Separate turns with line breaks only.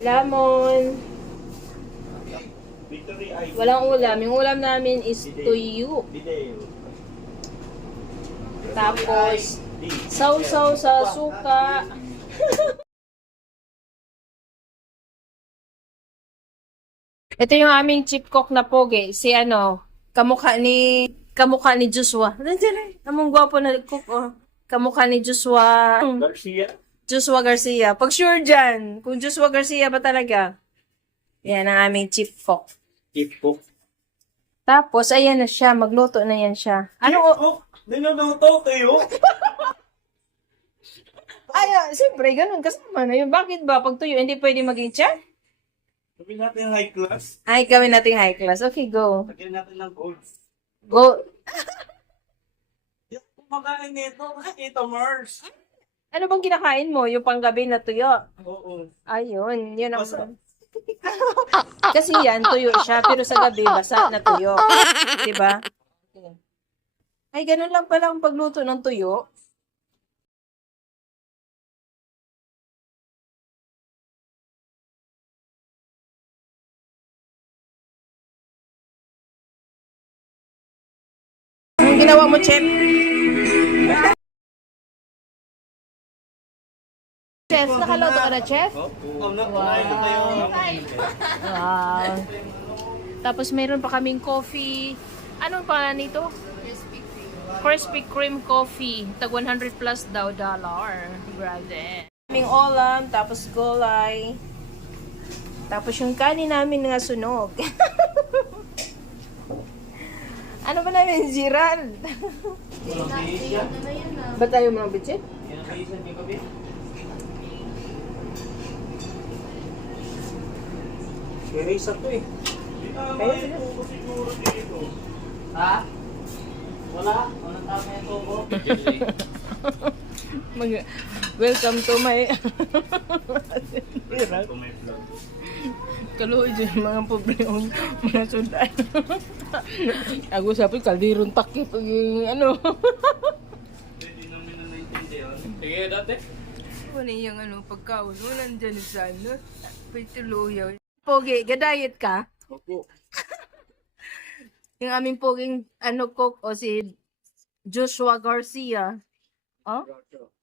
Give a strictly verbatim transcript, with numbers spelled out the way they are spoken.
Lemon. Walang ulam. Yung ulam namin is tuyo. Tapos, sausaw sa suka. Ito yung aming chief cook na pogi. Si ano, kamukha ni, kamukha ni Joshua. Nandiyan eh. Among gwapo na cook, oh. Kamukha ni Joshua.
Garcia.
Joshua Garcia. Pag sure dyan, kung Joshua Garcia ba talaga. Yan ang aming chief cook.
Chief cook.
Tapos, ayan na siya. Magluto na yan siya. Ano?
Chief cook? Niluluto kayo?
Ay, ah, siyempre, ganun. Kasama na yun. Bakit ba? Pag tuyo, hindi pwede maging chef?
Sabihin natin high class.
Ay, gawin natin high class. Okay, go.
Lagyan natin ng gold.
Go.
Yung kumakain nito, nakikita Mars.
Ano bang kinakain mo? Yung panggabi na tuyo?
Oo.
Ayun, yun ang...
Basa.
Kasi yan, tuyo siya. Pero sa gabi, basa na tuyo. Diba? Ay, ganun lang pala ang pagluto ng tuyo. Anong ginawa mo, Chef? Chef, nakaluto ka na, Chef?
Oo, na, kumain na tayo.
Wow. Tapos meron pa kaming coffee. Anong pangalan nito? Krispy Kreme coffee. Tag one hundred plus daw dollar. Grabe. Kaming olam, tapos gulay. Tapos yung kanin namin nga sunog. Ano ba namin, Gerald? Ba tayo mga bitchin?
Erase to eh.
Kaya sila.
Ha? Wala? Walang tama yung tubo?
Mag- Welcome to my... Kaluoy dyan mga pobreng mga sundan. Ako sabi, kaldirong takip. Yung ano.
Hindi namin na naintindihan. Sige, dati.
Ano yung ano, pagkaon. Walang dyan sa ano. Pituloyaw. Pogi, ga-diet ka?
Opo.
Yung aming poging ano cook o si Joshua Garcia. Oh?